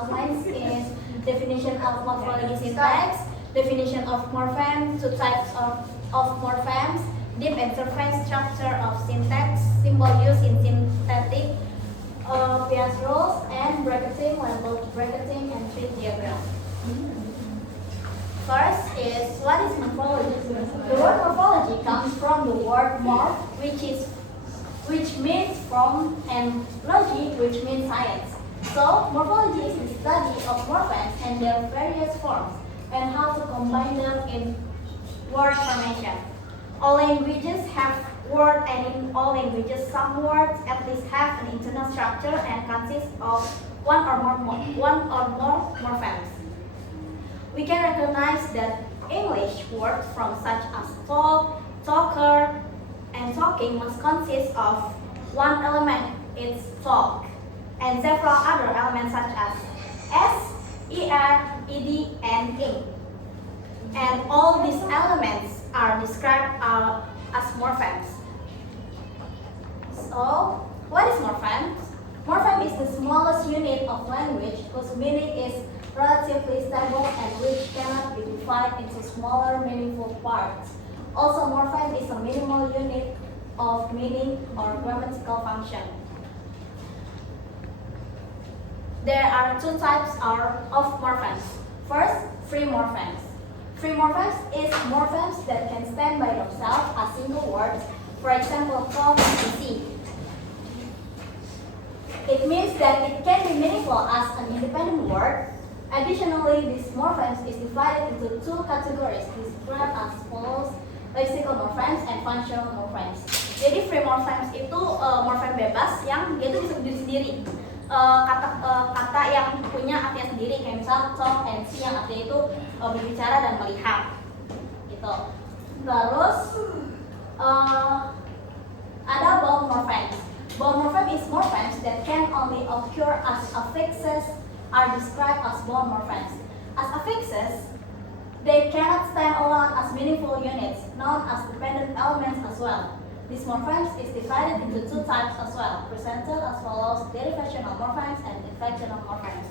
outlines is definition of morphology syntax, definition of morpheme, two types of morphemes, deep and surface structure of syntax, symbol used in syntactic Pia's rules, and bracketing, labeled bracketing, and tree diagram. First is, what is morphology? The word morphology comes from the word morph, which means from, and logy, which means science. So, morphology is the study of morphemes and their various forms, and how to combine them in word formation. All languages have words, and in all languages, some words at least have an internal structure and consist of one or more morphemes. We can recognize that English words from such as talk, talker, and talking must consist of one element, its talk, and several other elements such as s, er, ed, and ing. And all these elements are described as morphemes. So, what is morpheme? Morpheme is the smallest unit of language whose meaning is relatively stable and which cannot be divided into smaller meaningful parts. Also, morpheme is a minimal unit of meaning or grammatical function. There are two types of morphemes. First, free morphemes. Free morphemes is morphemes that can stand by themselves as single words. For example, talk and see. It means that it can be meaningful as an independent word. Additionally, these morphemes is divided into two categories described as follows: lexical morphemes and functional morphemes. Jadi free morphemes itu morfem bebas yang dia tuh bisa berdiri sendiri. Kata yang punya artinya sendiri, kayak misal talk and see yang artinya itu berbicara dan melihat, gitu. Terus ada bold morphemes. Bold morpheme is morphemes that can only occur as affixes are described as bold morphemes. As affixes, they cannot stand alone as meaningful units, known as dependent elements as well. These morphemes is divided into two types as well, presented as follows: derivational morphemes and inflectional morphemes.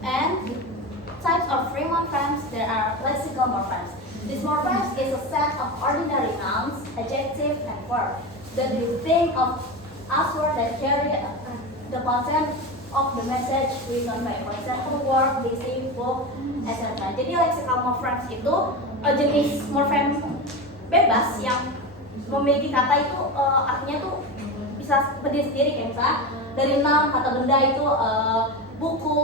And types of free morphemes, there are lexical morphemes. These morphemes is a set of ordinary nouns, adjective, and verb that we think of as words that carry the content of the message we convey. For example, work, busy, book, etc. Jadi lexical morphemes itu jenis morfem bebas yang memiliki kata itu artinya tuh bisa berdiri sendiri, kayak misalnya dari noun kata benda itu buku,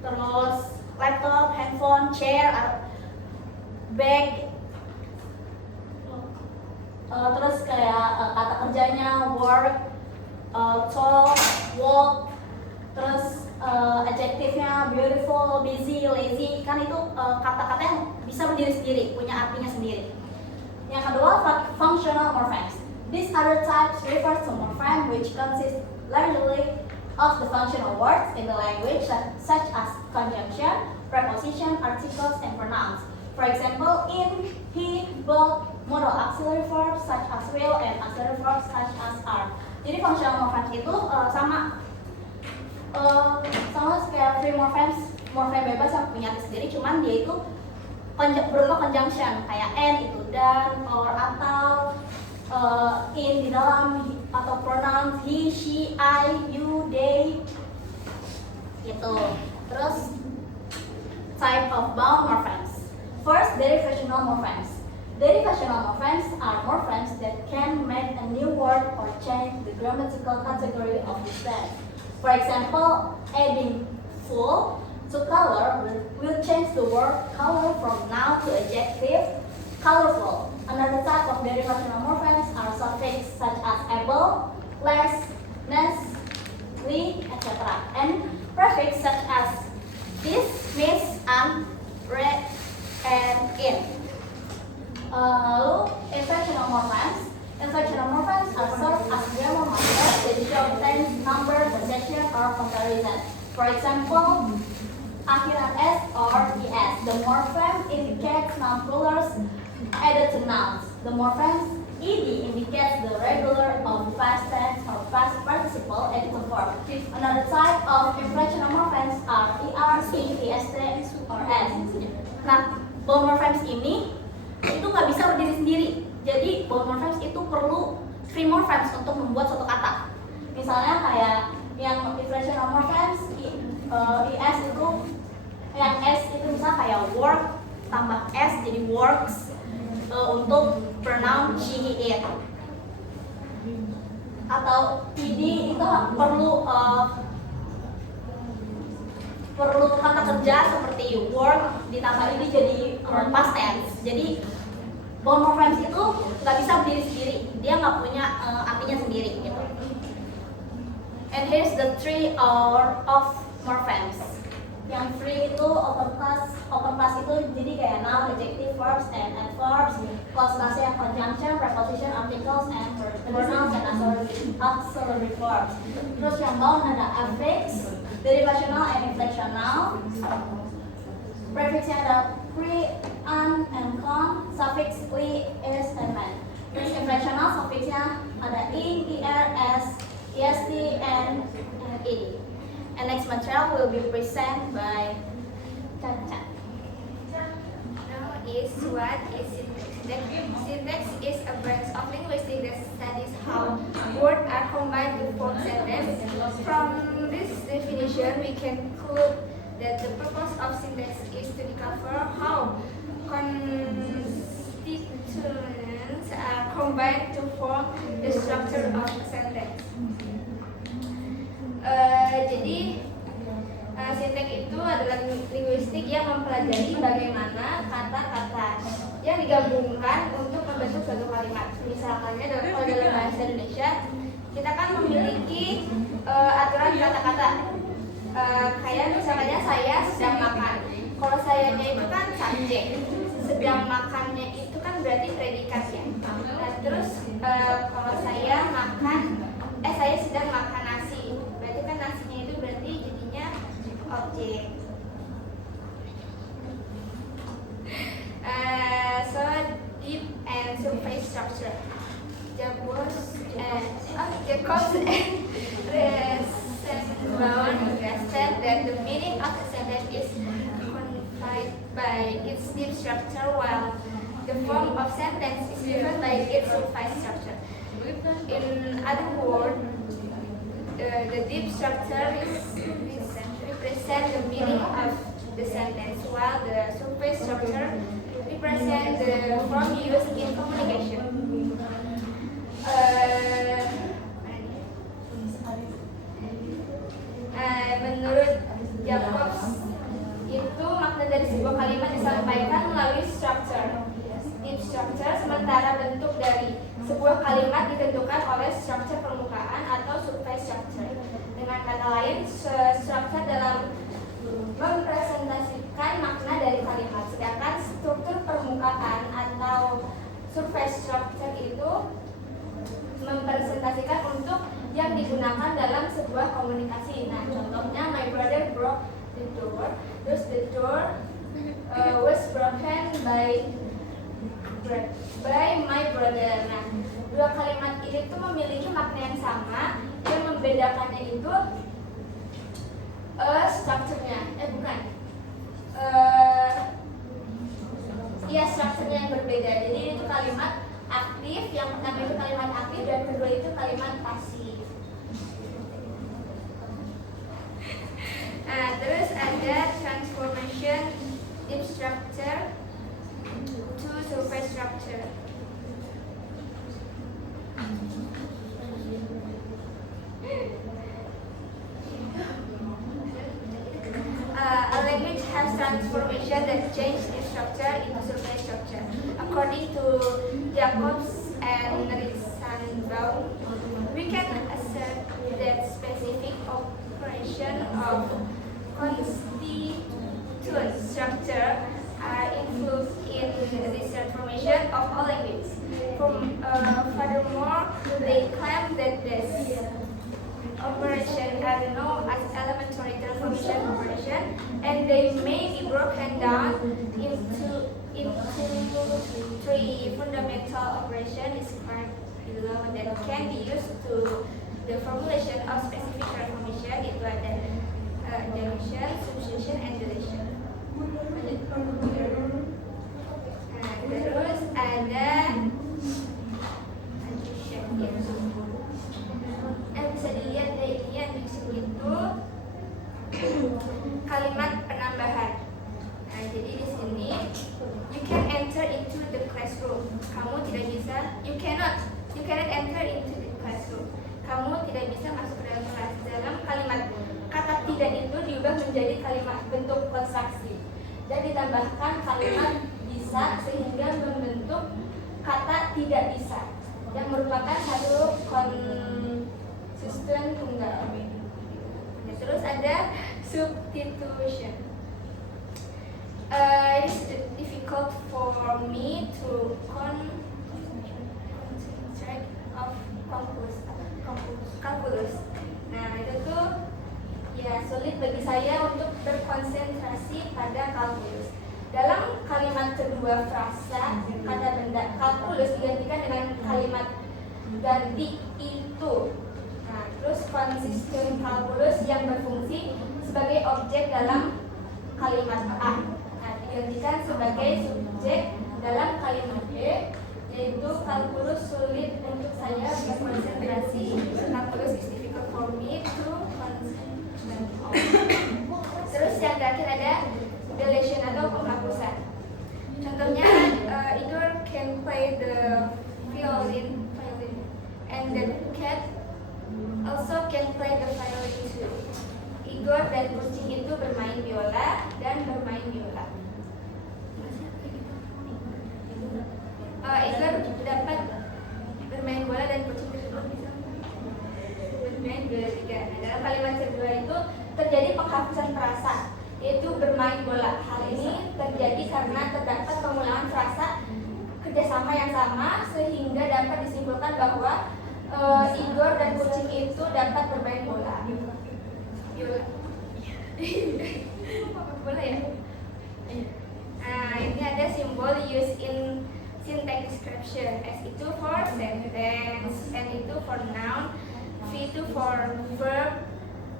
terus laptop, handphone, chair, bag, terus kayak kata kerjanya work, talk, walk, terus adjektifnya beautiful, busy, lazy, kan itu kata-kata yang bisa berdiri sendiri, punya artinya sendiri. Yang kedua, functional morphemes. These other types refers to morpheme which consist largely of the functional words in the language such as conjunction, preposition, articles, and pronouns. For example, in, he, both, modal auxiliary verbs such as will, and auxiliary verbs such as are. Jadi functional morphemes itu sama kayak free morphemes, morfem bebas yang punya arti sendiri, cuman dia itu berupa conjunction, kayak and itu dan, or atau, in di dalam, atau pronouns he, she, I, you, they, gitu. Terus type of bound morphemes. First, derivational morphemes. Derivational morphemes are morphemes that can make a new word or change the grammatical category of the set. For example, adding full to color will change the word color from noun to adjective colorful. Another type of derivational morphemes are suffix such as able, less, ness, li, etc. And prefix such as this, miss, and, re, and in. Lalu inflectional morphemes. Inflectional morphemes are served as grammar markers that obtain number, possession, or comparison. For example, akhiran s or es. The morpheme indicates noun plurals added to nouns. The morpheme ed indicates the regular of past tense or past participle and to verb. Another type of inflectional morphemes are er, in, est, or s. Nah, bone morphemes ini itu nggak bisa berdiri sendiri. Jadi bone morphemes itu perlu free morphemes untuk membuat suatu kata. Misalnya kayak yang inflectional morphemes is itu, yang s itu misalnya kayak work tambah s jadi works untuk pronoun she, he, it. Atau ed itu perlu kata kerja seperti work ditambah ini jadi past tense. Jadi bone morphemes itu nggak bisa berdiri sendiri, dia nggak punya artinya sendiri gitu. And here's the three of morphemes. Yang free itu open class itu jadi kayak noun, adjective, verbs, and adverbs. Close class yang conjunction, preposition, articles, and pronouns and auxiliary verbs. Terus yang bound ada affix, derivational, and inflectional. Prefixnya ada pre, an, and con. Suffix li, is, and man. Terus inflectional suffixnya ada in, er, s, est, and ed. And next material will be presented by Caca. Now is what is syntax. Syntax is a branch of linguistics that studies how words are combined to form sentences. From this definition, we can conclude that the purpose of syntax is to discover how constituents are combined to form the structure of a sentence. Jadi sintek itu adalah linguistik yang mempelajari bagaimana kata-kata yang digabungkan untuk membentuk suatu kalimat. Misalnya kalau dalam bahasa Indonesia kita kan memiliki aturan kata-kata. Kayak misalnya saya sedang makan. Kalau sayanya itu kan subjek, sedang makannya itu kan berarti predikatnya. Nah, terus kalau saya saya sedang makan nasi. Kan nasinya itu berarti jadinya objek. So deep and surface structure. Jacobs and Rosenbaum understand that the meaning of a sentence is confined by its deep structure, while the form of sentence is given by its surface structure. In other words, the deep structure represents the meaning of the sentence, while the surface structure represents the form used in communication. Menurut Jacobs, itu makna dari sebuah kalimat disampaikan melalui structure. Deep structure, sementara bentuk dari sebuah kalimat ditentukan oleh struktur permukaan atau surface structure. Dengan kata lain, structure dalam mempresentasikan makna dari kalimat, sedangkan struktur permukaan atau surface structure itu mempresentasikan untuk yang digunakan dalam sebuah komunikasi. Nah, contohnya my brother broke the door. Terus the door was broken by my brother. Nah, dua kalimat ini tuh memiliki makna yang sama, yang membedakannya itu strukturnya, strukturnya yang berbeda. Jadi ini tuh kalimat aktif, yang pertama itu kalimat aktif dan kedua itu kalimat pasif. Nah, terus ada transformation deep structure to surface structure. A language has transformation that change its structure into surface structure. According to Jacobs and Rosenbaum, we can assert that specific operation of constituent structure are involved in this transformation of all language. Furthermore, they claim that this operation are known as elementary transformation operation, and they may be broken down into three fundamental operations described below that can be used to the formulation of specific transformation itu ada dilution, substitution, and deletion. Nah, terus ada addition gitu. Bisa dilihat dari ini addition itu kalimat penambahan. Nah, jadi di sini you can enter into the classroom. Kamu tidak bisa, you cannot enter into the classroom. Kamu tidak bisa masuk ke dalam kelas. Dalam kalimat kata tidak itu diubah menjadi kalimat bentuk konstruksi dan ditambahkan kalimat bisa sehingga membentuk kata tidak bisa yang merupakan satu konsisten tunggal. Nah, terus ada substitution. It is difficult for me to concentrate of calculus. Nah, itu tuh ya sulit bagi saya untuk berkonsentrasi pada kalkulus. Dalam kalimat kedua frasa kata benda kalkulus digantikan dengan kalimat ganti itu. Nah, terus konsisten kalkulus yang berfungsi sebagai objek dalam kalimat A. Nah, digantikan sebagai subjek dalam kalimat B, yaitu kalkulus sulit untuk saya berkonsentrasi. Kalkulus is difficult for me to concentrate. Terus yang terakhir ada deletion atau penghapusan. Contohnya, Igor can play the violin, and the cat also can play the violin too. Igor dan kucing itu bermain biola dan bermain biola. Igor dapat bermain bola dan kucing tersebut bisa bermain biola juga. Nah, dalam kalimat kedua itu terjadi penghapusan frasa, yaitu bermain bola. Hal ini terjadi karena terdapat pengulangan frasa kerjasama yang sama sehingga dapat disimpulkan bahwa Igor dan kucing itu dapat bermain bola. Bola ya? Nah, ini ada simbol used in syntax description. S itu for sentence, N itu for noun, V itu for verb,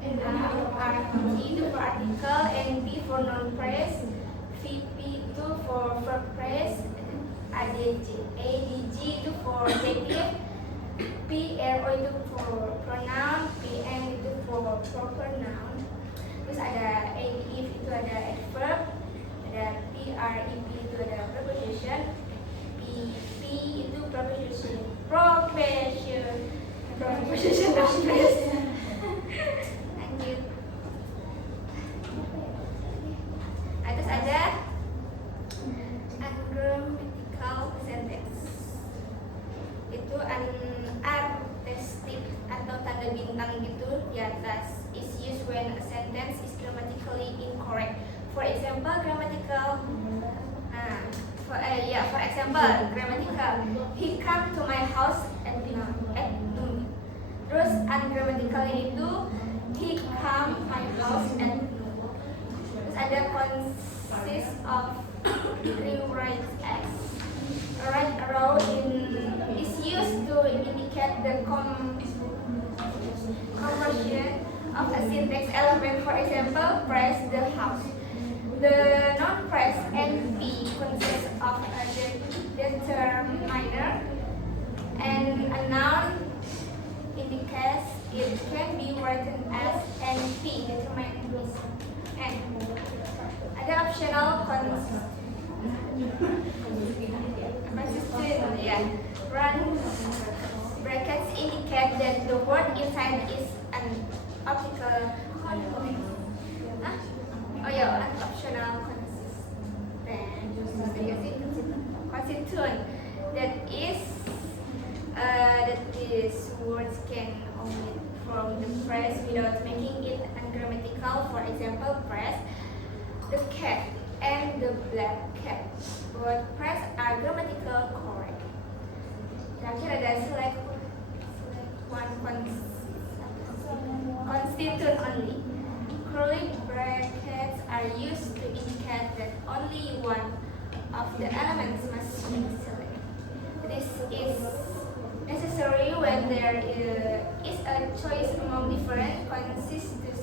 RT itu for article, NP for noun phrase, VP itu for verb phrase, ADG itu for adjective, PRO itu for pronoun, PN itu for proper noun. Terus ada ADIF itu ada adverb, ada PREP itu ada preposition, PP itu preposition lanjut. Terus ada ungrammatical sentence. Itu unartistic atau tanda bintang gitu di atas. Is used when a sentence is grammatically incorrect. For example, grammatical. For example, grammatical. He come to my house at noon. Terus ungrammatical itu he come my house at noon. Terus ada consist of rewrite as. A right arrow is used to indicate the conversion of a syntax element. For example, press the house. The noun press NP consists of a determiner, and a noun indicates it can be written as NP. Determiner is N. Ada optional consistent, yeah. Run brackets indicate that the word inside is an optical component. Oh yeah, an optional constituent that these words can omit from the phrase without making it ungrammatical. For example, press the cat and the black cat. Both press are grammatical correct. Terakhir ada select one constituent only. Curly brackets are used to indicate that only one of the elements must be selected. This is necessary when there is a choice among different constituent.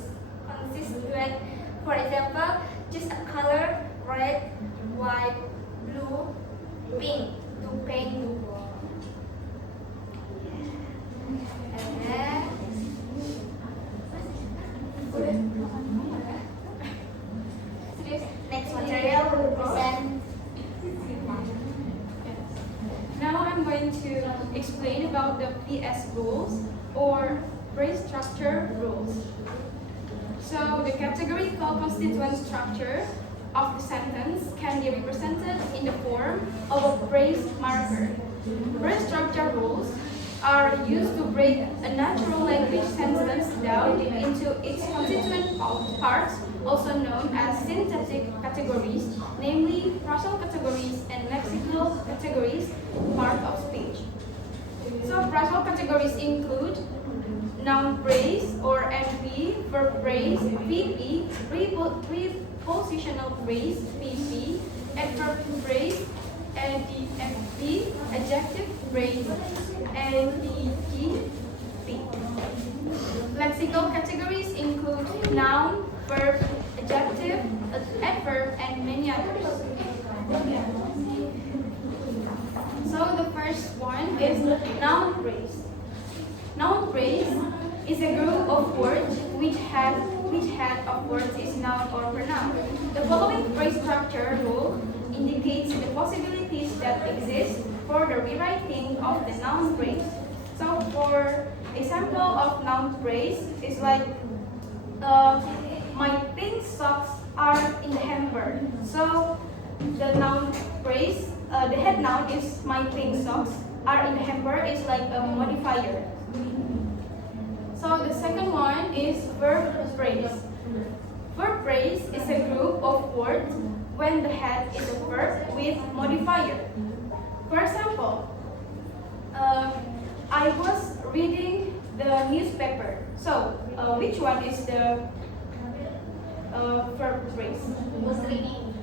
For example, choose a color red, white, blue, pink to paint the wall. And then Next material will present. Now I'm going to explain about the PS rules or phrase structure rules. So the categorical constituent structure of the sentence can be represented in the form of a phrase marker. Phrase structure rules are used to break a natural language sentence down into its constituent parts, also known as syntactic categories, namely phrasal categories and lexical categories, part of speech. So phrasal categories include noun phrase or NP, verb phrase, VP, prepositional phrase, PP, adverb phrase, ADFP, adjective phrase, ADJP. Lexical categories include noun, verb, adjective, adverb, and many others. So the first one is noun phrase. Noun phrase is a group of words which head of words is noun or pronoun. The following phrase structure rule indicates the possibilities that exist for the rewriting of the noun phrase. So for example of noun phrase is like my pink socks are in the hamper. So the noun phrase, the head noun is my pink socks are in the hamper is like a modifier. So the second one is verb phrase. Verb phrase is a group of words when the head is a verb with modifier. For example, I was reading the newspaper. So which one is the verb phrase? Was reading.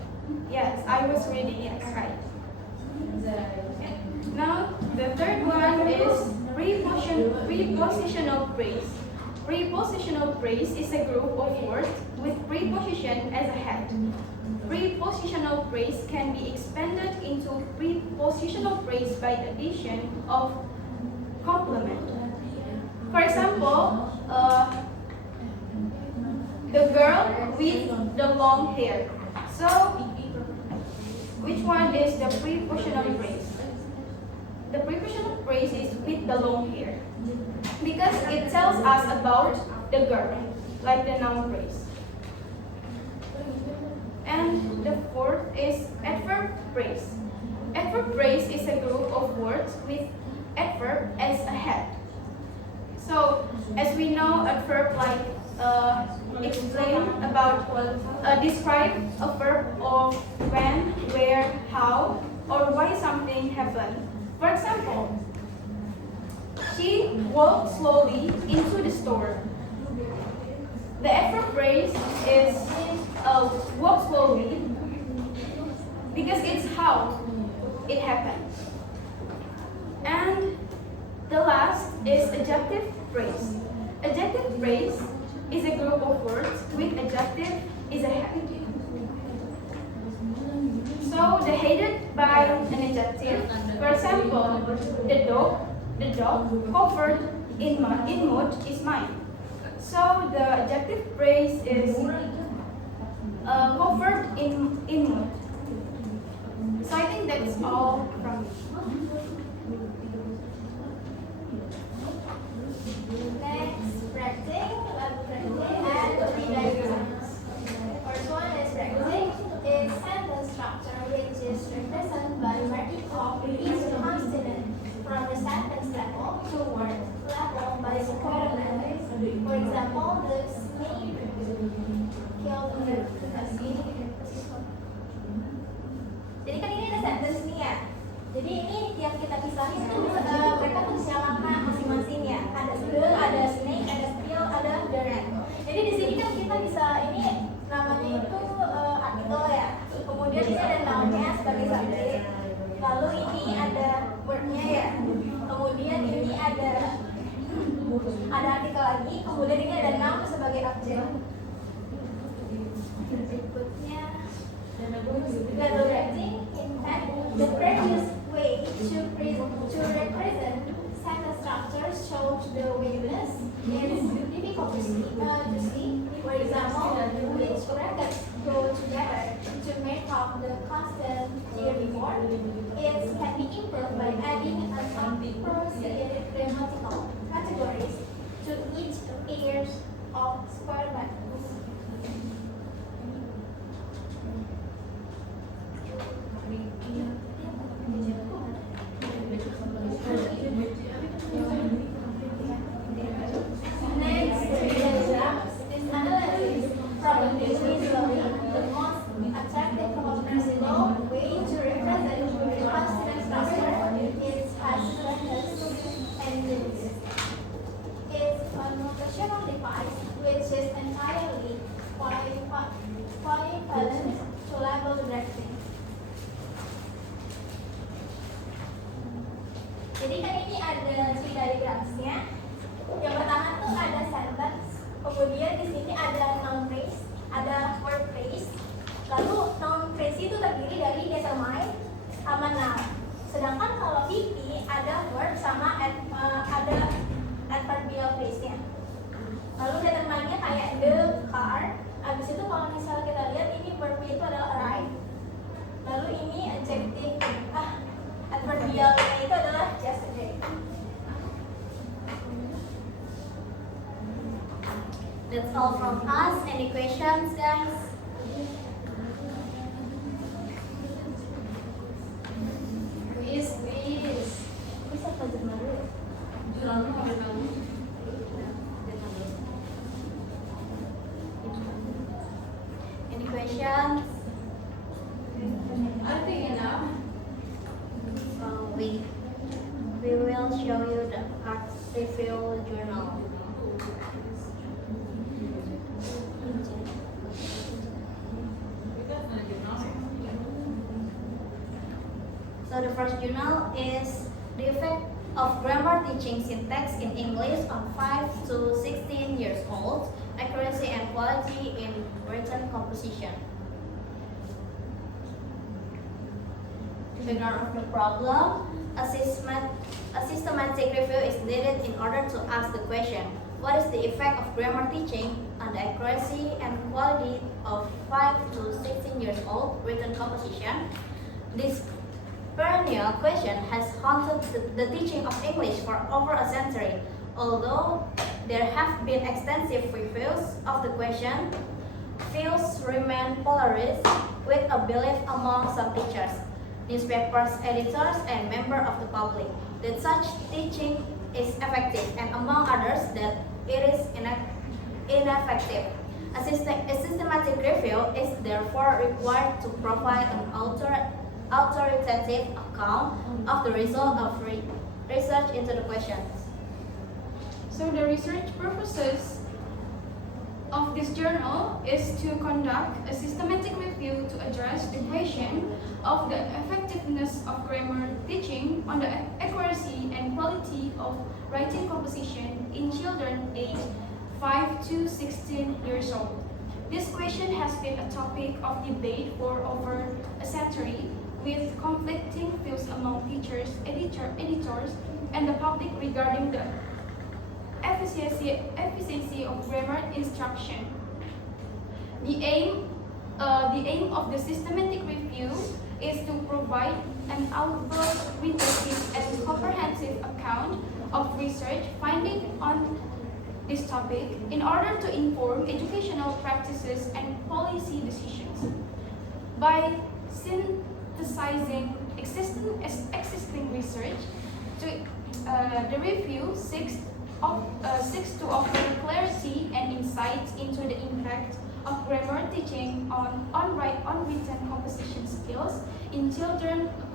Yes, I was reading. Yes, right. Now the third one is prepositional phrase. Prepositional phrase is a group of words with preposition as a head. Prepositional phrase can be expanded into prepositional phrase by addition of complement. For example, the girl with the long hair. So, which one is the prepositional phrase? The prepositional phrase is with the long hair because it tells us about the girl, like the noun phrase. And the fourth is adverb phrase. Adverb phrase is a group of words with adverb as a head. So, as we know, adverb like explain about, describe a verb of when, where, how, or why something happened. For example, she walked slowly into the store. The adverb phrase is walk slowly because it's how it happened. And the last is adjective phrase. Adjective phrase is a group of words with adjective is a head. So the headed by an adjective. For example, the dog covered in mud is mine. So the adjective phrase is covered in mud. So I think that's all from me. next practicing and rediagram. First one is practicing is sentence structure, which is represented by marking off each consonant from the sentence level to word level by square letters. For example, the snake killed the Jadi kan ini ada sentence nih ya. Jadi ini yang kita pisahin tuh mereka berusia lama masing-masing ya. Ada spill, ada snake, ada spill, ada the rat. Jadi di sini kan kita bisa ini namanya itu artikel ya. Kemudian ini ada noun-nya sebagai subjek. Lalu ini ada word-nya ya. Kemudian ini ada ini, kemudian ini ada noun sebagai objek. Berikutnya, level rating. In fact, the previous way to represent sentence structure shows the weakness is difficult to see. For example, which brackets go together to make up the constant theory form. It can be improved by adding an appropriate grammatical categories to each pairs of square brackets. Next is this analysis from visually the most attractive possible way to represent the constant structure is as sentence engines. It's a notational device which is entirely polyvalent to level directing. Jadi kan ini ada tree diagramsnya. Yang pertama tuh ada sentence, kemudian di sini ada noun phrase, ada word phrase. Lalu noun phrase itu terdiri dari determine sama noun. Sedangkan kalau PP ada verb sama ada adverbial phrase-nya. Lalu determine-nya kayak the car. Habis itu kalau misalnya kita lihat ini verb-nya itu adalah arrive. Lalu ini adjective adverbialnya itu adalah yesterday. That's all from us. Any questions, guys? Quiz. Bisa belajar dulu. Any questions? I think enough. We will show you the art review journal. So the first journal is the effect of grammar teaching syntax in English on 5 to 16 years old, accuracy and quality in written composition. The background of the problem: a systematic review is needed in order to ask the question, what is the effect of grammar teaching on the accuracy and quality of 5 to 16 years old written composition? This perennial question has haunted the teaching of English for over a century. Although there have been extensive reviews of the question, views remain polarized with a belief among some teachers, newspapers, editors, and members of the public that such teaching is effective, and among others that it is ineffective. A systematic review is therefore required to provide an authoritative account of the result of research into the questions. So the research purposes of this journal is to conduct a systematic review to address the question of the effectiveness of grammar teaching on the accuracy and quality of writing composition in children aged 5 to 16 years old. This question has been a topic of debate for over a century, with conflicting views among teachers, editors, and the public regarding the efficiency of grammar instruction. The aim of the systematic review is to provide an authoritative and comprehensive account of research findings on this topic in order to inform educational practices and policy decisions. By synthesizing existing research, the review seeks to offer clarity and insight into the impact of grammar teaching on written composition skills in children across